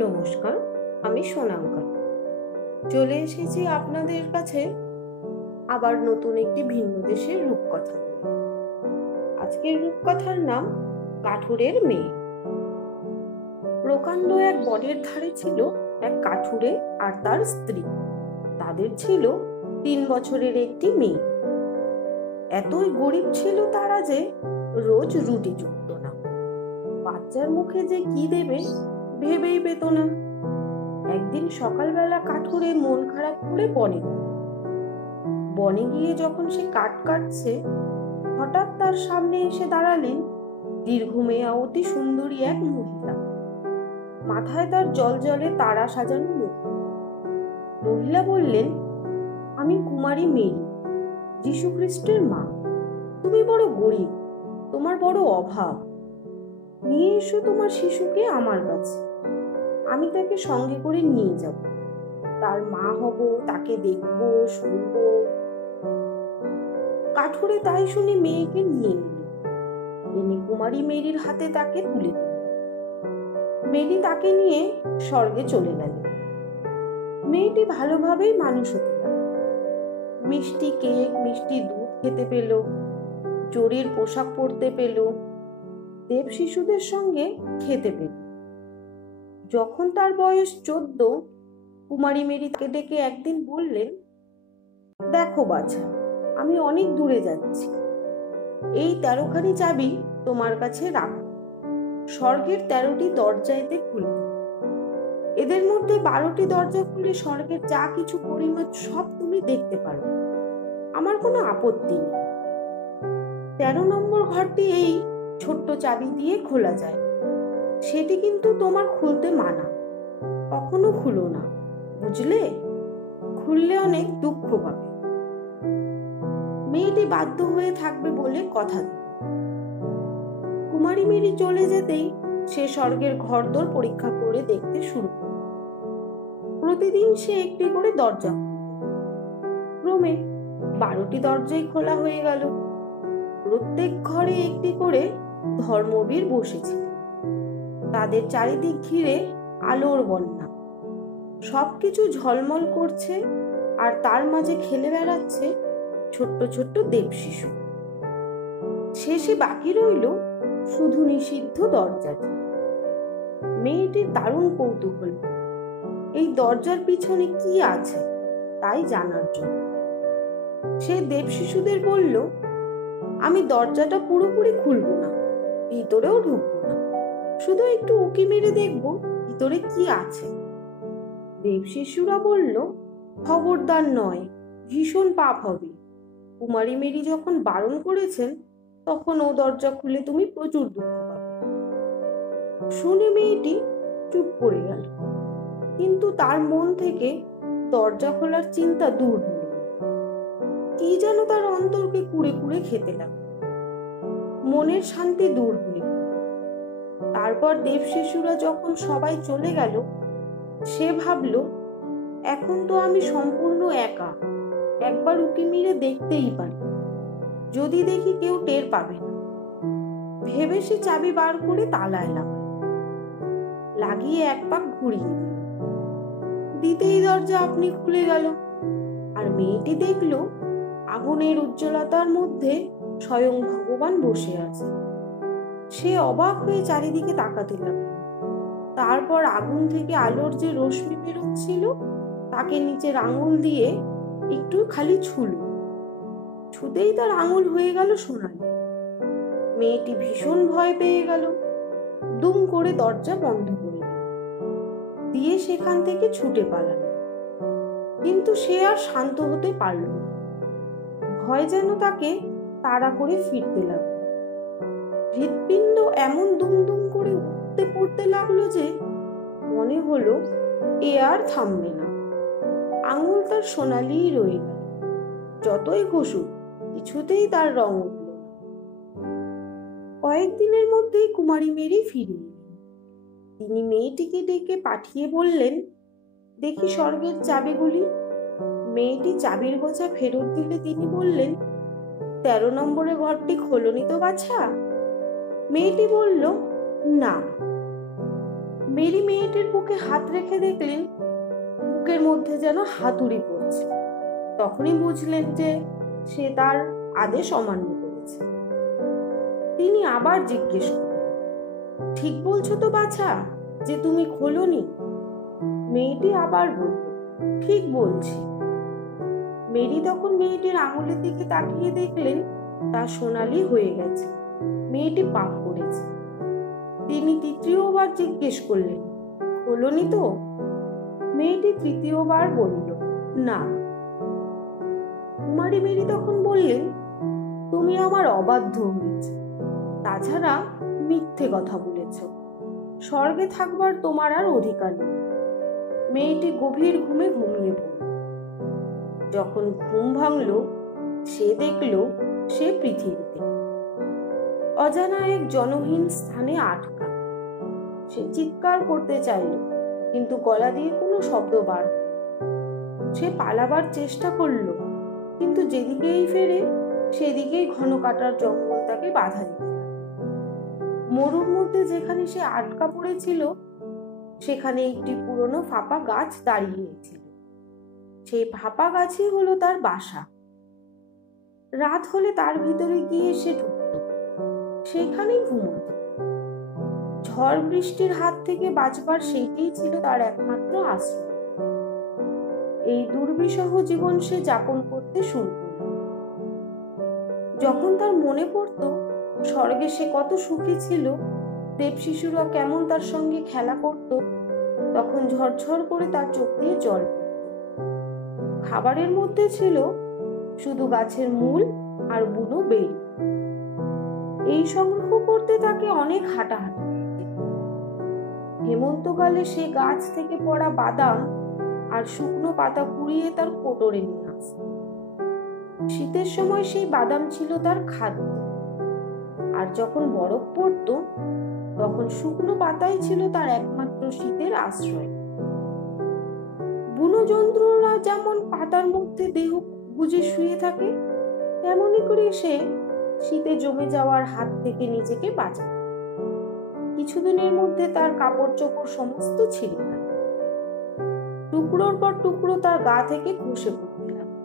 নমস্কার, আমি সোনাঙ্কা। চলে এসেছি আপনাদের কাছে আবার নতুন একটি ভিন্ন দেশের রূপকথা নিয়ে। আজকের রূপকথার নাম কাঠুরের মেয়ে। প্রকাণ্ড এক বনের ধারে ছিল এক কাঠুরে আর তার স্ত্রী। তাদের ছিল 3 বছরের একটি মেয়ে। এতই গরিব ছিল তারা যে রোজ রুটি জুটত না। বাচ্চার মুখে যে কি দেবে ভেবেই পেত না। একদিন সকালবেলা কাঠুরে মন খারাপ করে বনে গিয়ে যখন সে কাঠ কাটছে, হঠাৎ তার সামনে এসে দাঁড়ালেন দীর্ঘমেয়া অতি সুন্দরী এক মহিলা। মাথায় তার জলজলে তারা সাজানো মুখ। মহিলা বললেন, আমি কুমারী মেরি, যীশু খ্রিস্টের মা। তুমি বড় গরিব, তোমার বড় অভাব। নিয়ে এসো তোমার শিশুকে আমার কাছে, আমি তাকে সঙ্গে করে নিয়ে যাব। তার মা হব, তাকে দেখবো, শুনবো। কাঠুরে তাই শুনে মেয়েকে নিয়ে এনে কুমারী মেরির হাতে তাকে তুলে দিল। মেরি তাকে নিয়ে স্বর্গে চলে গেল। মেয়েটি ভালোভাবেই মানুষ হতে গেল। মিষ্টি কেক, মিষ্টি দুধ খেতে পেল, চোরের পোশাক পরতে পেল, দেব শিশুদের সঙ্গে খেতে পেল। যখন তার বয়স 14, কুমারী মেরিকে ডেকে একদিন বললেন, দেখো বাছা, আমি অনেক দূরে যাচ্ছি। এই 13খানি চাবি তোমার কাছে রাখো। স্বর্গের 13টি দরজা এতে খুলবে। এদের মধ্যে 12টি দরজা খুলে স্বর্গের যা কিছু পরিমাণ সব তুমি দেখতে পারো, আমার কোনো আপত্তি নেই। 13 নম্বর ঘরটি এই ছোট্ট চাবি দিয়ে খোলা যায়। সেটি কিন্তু তোমার খুলতে মানা। কখনো খুলো না, বুঝলে? খুললে অনেক দুঃখ পাবে। মেয়েটি বাধ্য হয়ে থাকবে বলে কথা দিল। কুমারী মেরি চলে যেতেই সে স্বর্গের ঘরদোর পরীক্ষা করে দেখতে শুরু করল। প্রতিদিন সে একটি করে দরজা খুলল। ক্রমে 12টি দরজাই খোলা হয়ে গেল। প্রত্যেক ঘরে একটি করে ধর্মবীর বসেছিল। তাদের চারিদিক ঘিরে আলোর বন্যা। সবকিছু ঝলমল করছে, আর তার মাঝে খেলে বেড়াচ্ছে ছোট্ট ছোট্ট দেব শিশু। শেষে বাকি রইল শুধু নিষিদ্ধ দরজাটি। মেয়েটির দারুণ কৌতূহল এই দরজার পিছনে কি আছে তাই জানার জন্য। সে দেব শিশুদের বলল, আমি দরজাটা পুরোপুরি খুলবো না, ভিতরেও ঢুকবো না, শুধু একটু উঁকি মেরে দেখবো ভিতরে কি আছে। দেব শিশুরা বলল, খবরদার নয়, ভীষণ পাপ হবে। কুমারী মেরি যখন বারণ করেছেন, তখন ও দরজা খুলে তুমি প্রচুর দুঃখ পাবে। শুনে মেয়েটি চুপ করে গেল, কিন্তু তার মন থেকে দরজা খোলার চিন্তা দূর হল। কি যেন তার অন্তরকে কুড়ে কুড়ে খেতে লাগলো। মনের শান্তি দূর হয়ে গেল। তারপর দেব শিশুরা যখন সবাই চলে গেল, সে ভাবল, এখন তো আমি সম্পূর্ণ একা। একবার উঁকি মেরে দেখতেই পারি, যদি দেখি কেউ টের পাবে না। ভেবে সে চাবি বার করে তালায় লাগিয়ে এক পাক ঘুরিয়ে দিতেই দরজা আপনি খুলে গেল। আর মেয়েটি দেখল আগুনের উজ্জ্বলতার মধ্যে স্বয়ং ভগবান বসে আছে। সে অবাক হয়ে চারিদিকে তাকাতে লাগল। তারপর আগুন থেকে আলোর যে রশ্মি বেরোচ্ছিল, তাকে নিচের আঙুল দিয়ে একটু খালি ছুতেই তার আঙুল হয়ে গেল সোনালি। মেয়েটি ভীষণ ভয় পেয়ে গেল। দুম করে দরজা বন্ধ করে দিয়ে সেখান থেকে ছুটে পালালো। কিন্তু সে আর শান্ত হতে পারল না। ভয় যেন তাকে তাড়া করে ফিরতে লাগলো। হৃৎপিণ্ড এমন দুম দুম করে উঠতে পড়তে লাগলো যে মনে হলো এ আর থামবে না। আঙুল তার সোনালিই রয়ে গেল। যতই ঘষুক কিছুতেই তার রং উঠল না। কয়েকদিনের মধ্যেই কুমারী মেরি ফিরে এলেন। তিনি মেয়েটিকে ডেকে পাঠিয়ে বললেন, দেখি স্বর্গের চাবিগুলি। মেয়েটি চাবির গোছা ফেরত দিলে তিনি বললেন, 13 নম্বরের ঘরটি খোলনি তো বাছা? মেয়েটি বলল, না। মেরি মেয়েটির বুকে হাত রেখে দেখলেন বুকের মধ্যে যেন হাতুড়ি পড়ছে। তখনই বুঝলেন যে সে তার আদেশ অমান্য করেছে। তিনি আবার জিজ্ঞেস করলেন, ঠিক বলছো তো বাছা যে তুমি খোলনি? মেয়েটি আবার বলল, ঠিক বলছি। মেরি তখন মেয়েটির আঙুলের দিকে তাকিয়ে দেখলেন তা সোনালি হয়ে গেছে। মেয়েটি পাপ করেছে। তিনি তৃতীয়বার জিজ্ঞেস করলেন, খোলনি তো? মেয়েটি তৃতীয়বার বলল, না। কুমারী মেরি তখন বললেন, তুমি আমার অবাধ্য হয়েছ, তাছাড়া মিথ্যে কথা বলেছ। স্বর্গে থাকবার তোমার আর অধিকার নেই। মেয়েটি গভীর ঘুমে ঘুমিয়ে পড়ল। যখন ঘুম ভাঙল, সে দেখল সে পৃথিবীতে অজানা এক জনহীন স্থানে আটকা। সে চিৎকার করতে চাইল, কিন্তু গলা দিয়ে কোনো শব্দ বার। সে পালাবার চেষ্টা করল, কিন্তু যেদিকেই ফেরে সেদিকেই ঘন কাটার জঙ্গল তাকে বাধা দিতে লাগল। মরুর মধ্যে যেখানে সে আটকা পড়েছিল সেখানে একটি পুরনো ফাঁপা গাছ দাঁড়িয়েছিল। সেই ফাঁপা গাছই হলো তার বাসা। রাত হলে তার ভিতরে গিয়ে সে ঢুকত, সেখানেই ঘুমত। ঝড় বৃষ্টির হাত থেকে বাঁচবার সেইটাই ছিল তার একমাত্র আশ্রয়। এই দুর্বিষহ জীবন সে যাপন করতে শুরু করল। যখন তার মনে পড়তো স্বর্গে সে কত সুখী ছিল, দেব শিশুরা কেমন তার সঙ্গে খেলা করত, তখন ঝরঝর করে তার চোখ দিয়ে জল পড়ত। খাবারের মধ্যে ছিল শুধু গাছের মূল আর বুনো বেল। এই সংগ্রহ করতে তাকে অনেক হাঁটাহাঁটি। হেমন্তকালে সে গাছ থেকে পড়া বাদাম আর শুকনো পাতা কুড়িয়ে তার কোটরে নিয়ে আসত। শীতের সময় সেই বাদাম ছিল তার খাদ্য, আর যখন বরফ পড়ত তখন শুকনো পাতাই ছিল তার একমাত্র শীতের আশ্রয়। বুনো জন্তুরা যেমন পাতার মধ্যে দেহ গুজে শুয়ে থাকে, তেমনি করে সে শীতে জমে যাওয়ার হাত থেকে নিজেকে বাঁচায়। কিছুদিনের মধ্যে তার কাপড় চোপড় সমস্ত ছিঁড়ে গেল। টুকরোর পর টুকরো তার গা থেকে খসে পড়তে লাগলো।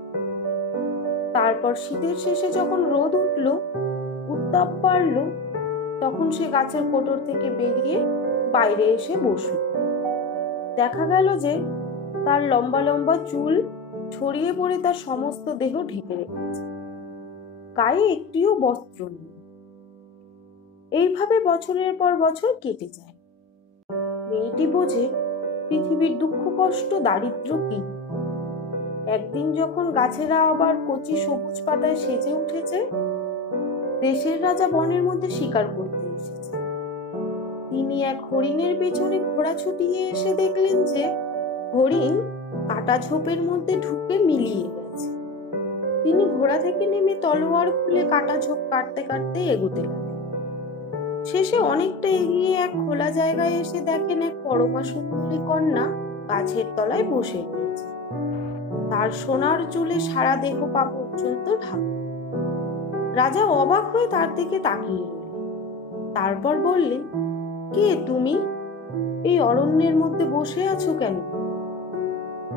তারপর শীতের শেষে যখন রোদ উঠল, উত্তাপ বাড়ল, তখন সে গাছের কোটর থেকে বেরিয়ে বাইরে এসে বসল। দেখা গেল যে তার লম্বা লম্বা চুল ছড়িয়ে পড়ে তার সমস্ত দেহ ঢেকে রেখেছে। গায়ে একটিও বস্ত্র নেই। এইভাবে বছরের পর বছর কেটে যায়। মেয়েটি বোঝে পৃথিবীর দুঃখ কষ্ট দারিদ্র কি। একদিন যখন গাছেরা আবার কচি সবুজ পাতায় সেজে উঠেছে, দেশের রাজা বনের মধ্যে শিকার করতে এসেছে। তিনি এক হরিণের পেছনে ঘোড়া ছুটিয়ে এসে দেখলেন যে হরিণ কাটা ঝোপের মধ্যে ঢুকে মিলিয়ে গেছে। তিনি ঘোড়া থেকে নেমে তলোয়ার খুলে কাটা ঝোপ কাটতে কাটতে এগোতে লাগলেন। শেষে অনেকটা এগিয়ে এক খোলা জায়গায় এসে দেখেন এক পরমা সুন্দরী কন্যা গাছের তলায় বসে রয়েছে। তার সোনার চুলে সারা দেহ পা পর্যন্ত ঢাকা। রাজা অবাক হয়ে তার দিকে তাকিয়ে রইলেন। তারপর বললেন, কে তুমি? এই অরণ্যের মধ্যে বসে আছো কেন?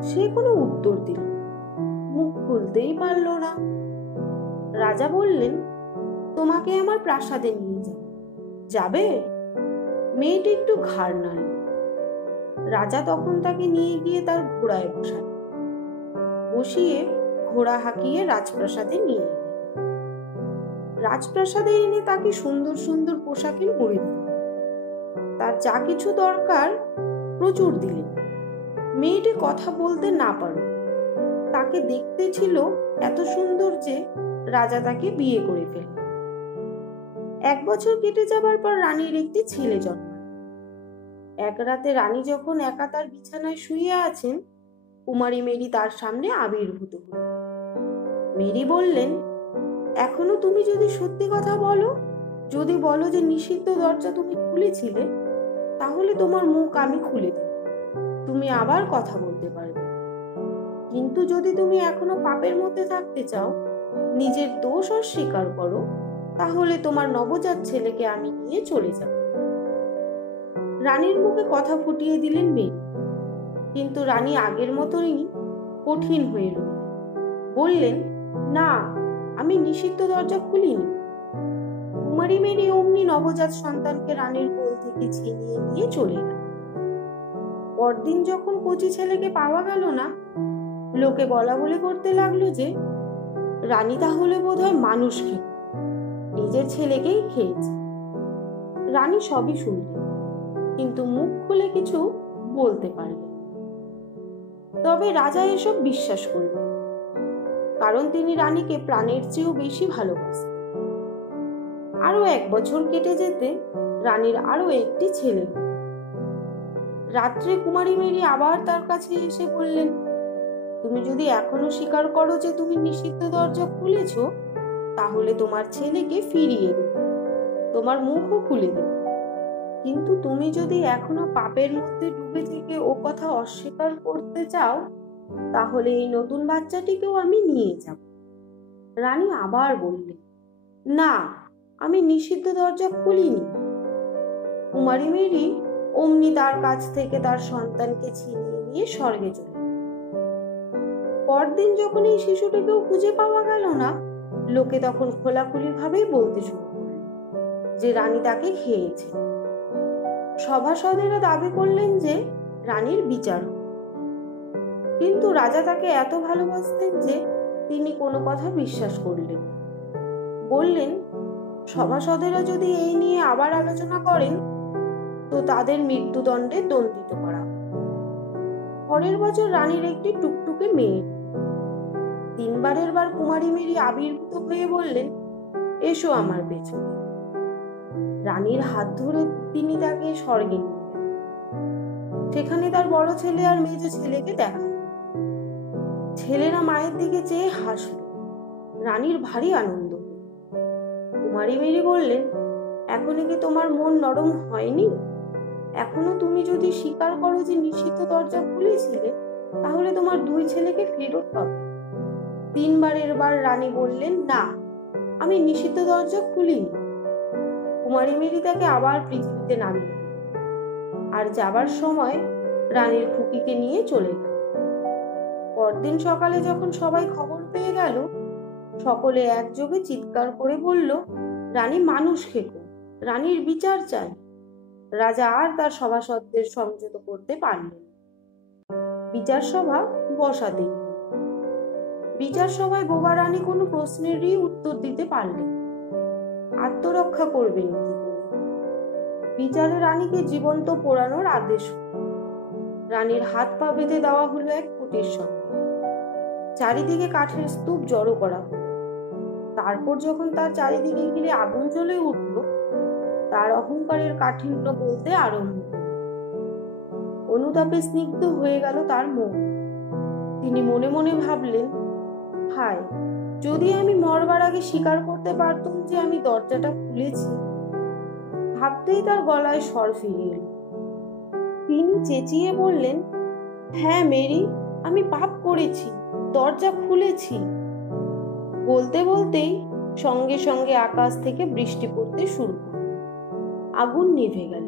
সে কোনো উত্তর দিল না, মুখ খুলতেই পারল না। রাজা বললেন, তোমাকে আমার প্রাসাদে নিয়ে যাব, যাবে? মেয়েটি একটু ঘাড় নাড়ল। রাজা তখন তাকে নিয়ে গিয়ে তার ঘোড়ায় বসিয়ে ঘোড়া হাঁকিয়ে রাজপ্রাসাদে নিয়ে এলেন। রাজপ্রাসাদে এনে তাকে সুন্দর সুন্দর পোশাকের মুড়ি দিলেন। তার যা কিছু দরকার প্রচুর দিলেন। মেয়েটি কথা বলতে না পারল। তাকে দেখতে ছিল এত সুন্দর যে রাজা তাকে বিয়ে করে ফেললেন। 1 বছর কেটে যাবার পর রানীর একটি ছেলে জন্মায়। এক রাতে রানী যখন একা তার বিছানায় শুয়ে আছেন, কুমারী মেরি তার সামনে আবির্ভূত হল। মেরি বললেন, এখনো তুমি যদি সত্যি কথা বলো, যদি বলো যে নিষিদ্ধ দরজা তুমি খুলেছিলে, তাহলে তোমার মুখ আমি খুলে দেব, তুমি আবার কথা বলতে পারবে। কিন্তু যদি তুমি এখনো পাপের মধ্যে থাকতে চাও, নিজের দোষ অস্বীকার করো, তাহলে তোমার নবজাত ছেলেকে আমি নিয়ে চলে যাব। রানীর মুখে কথা ফুটিয়ে দিলেন মেরি, কিন্তু রানী আগের মতনই কঠিন হয়ে রইলেন। বললেন, না, আমি নিষিদ্ধ দরজা খুলিনি। কুমারী মেরি অমনি নবজাত সন্তানকে রানীর কোল থেকে ছিনিয়ে নিয়ে চলে গেল। পরদিন যখন কচি ছেলেকে পাওয়া গেল না, লোকে বলা বলে করতে লাগলো যে রানী তাহলে বোধহয় মানুষ খেত, নিজের ছেলেকেই খেয়েছে। রানী সবই শুনলেন, কিন্তু মুখ খুলে কিছু বলতে পারলেন। তবে রাজা এসব বিশ্বাস করলেন, কারণ তিনি রানীকে প্রাণের চেয়েও বেশি ভালোবাসতেন। আরো 1 বছর কেটে যেতে রানীর আরো একটি ছেলে হল। রাত্রে কুমারী মেরি আবার তার কাছে এসে বললেন, তুমি যদি এখনো স্বীকার করো যে তুমি নিষিদ্ধ দরজা খুলেছ, তাহলে তোমার ছেলেকে ফিরিয়ে দেব, তোমার মুখও খুলে দেব। কিন্তু তুমি যদি এখনো পাপের মধ্যে ডুবে থেকে ও কথা অস্বীকার করতে চাও, তাহলে এই নতুন বাচ্চাটিকেও আমি নিয়ে যাব। রানী আবার বললেন, না, আমি নিষিদ্ধ দরজা খুলিনি। কুমারী মেরি অমনি তার কাছ থেকে তার সন্তানকে ছিনিয়ে নিয়ে স্বর্গে চলে গেল। পরদিন যখন এই শিশুটিকেও খুঁজে পাওয়া গেল না, লোকে তখন খোলাখুলি ভাবেই বলতে শুরু করল যে রানী তাকে খেয়েছে। সভাসদেরা দাবি করলেন যে রানীর বিচার হোক, কিন্তু রাজা তাকে এত ভালোবাসতেন যে তিনি কোনো কথা বিশ্বাস করলেন না। বললেন, সভাসদেরা যদি এই নিয়ে আবার আলোচনা করেন, তো তাদের মৃত্যুদণ্ডে দণ্ডিত করা হবে। পরের বছর রানীর একটি টুকটুকে মেয়ে। 3 বারের বার কুমারী মেরি আবির্ভূত হয়ে বললেন, এসো আমার পেছনে। রানীর হাত ধরে তিনি তাকে স্বর্গে নিয়ে গেলেন। সেখানে তার বড় ছেলে আর মেজ ছেলেকে দেখালেন। ছেলেরা মায়ের দিকে চেয়ে হাসল। রানীর ভারী আনন্দ হল। কুমারী মেরি বললেন, এখনো কি তোমার মন নরম হয়নি? এখনো তুমি যদি স্বীকার করো যে নিষিদ্ধ দরজা খুলেছিলে, তাহলে তোমার 2 ছেলেকে ফেরত পাবে। 3 বারের বার রানী বললেন, না, আমি নিষিদ্ধ দরজা খুলিনি। কুমারী মেরি তাকে আবার পৃথিবীতে নামিয়ে দিলেন, আর যাবার সময় রানীর খুকিকে নিয়ে চলে গেল। পরদিন সকালে যখন সবাই খবর পেয়ে গেল, সকলে একযোগে চিৎকার করে বলল, রানী মানুষ খেকো, রানীর বিচার চাই। রাজা আর তার সভাসদদের সংযত করতে পারলেন। বিচার সভা বসাতে। বিচার সভায় বোবা রানী কোনো প্রশ্নেরই উত্তর দিতে পারলেন। আত্মরক্ষা করবেন কি করে? বিচারে রানীকে জীবন্ত পোড়ানোর আদেশ। রানীর হাত পা বেঁধে দেওয়া হলো এক খুঁটির সঙ্গে। চারিদিকে কাঠের স্তূপ জড়ো করা হলো। তারপর যখন তার চারিদিকে ঘিরে আগুন জ্বলে উঠল, তার অহংকারের কাঠিন্য বলতে আরম্ভ করল। অনুতাপে স্নিগ্ধ হয়ে গেল তার মন। তিনি মনে মনে ভাবলেন, হায়, যদি আমি মরবার আগে স্বীকার করতে পারতাম যে আমি দরজাটা খুলেছি। ভাবতেই তার গলায় স্বর ফিরে এলো। তিনি চেঁচিয়ে বললেন, হ্যাঁ মেরি, আমি পাপ করেছি, দরজা খুলেছি। বলতে বলতেই সঙ্গে সঙ্গে আকাশ থেকে বৃষ্টি পড়তে শুরু করল। আগুন নিভে গেল।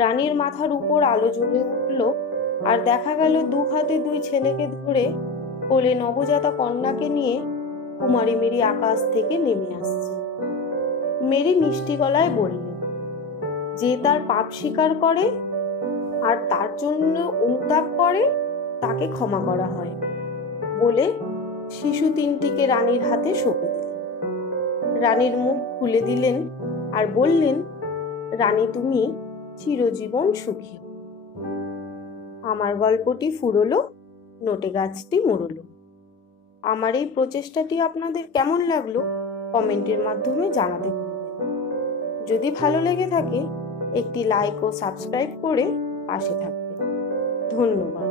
রানীর মাথার উপর আলো জ্বলে উঠল, আর দেখা গেল 2 হাতে 2 ছেলেকে ধরে কোলে নবজাতা কন্যাকে নিয়ে কুমারী মেরি আকাশ থেকে নেমে আসছে। মেরি মিষ্টি গলায় বললেন, যে তার পাপ স্বীকার করে আর তার জন্য অনুতাপ করে, তাকে ক্ষমা করা হয়, বলে শিশু 3টিকে রানীর হাতে সঁপে দিলেন। রানীর মুখ খুলে দিলেন আর বললেন, রানী, তুমি চিরজীবন সুখী হও। আমার গল্পটি ফুরলো, নোটে গাছটি মুড়লো। আমার এই প্রচেষ্টাটি আপনাদের কেমন লাগলো কমেন্টের মাধ্যমে জানাতে ভুলবেন না। যদি ভালো লেগে থাকে একটি লাইক ও সাবস্ক্রাইব করে পাশে থাকবেন। ধন্যবাদ।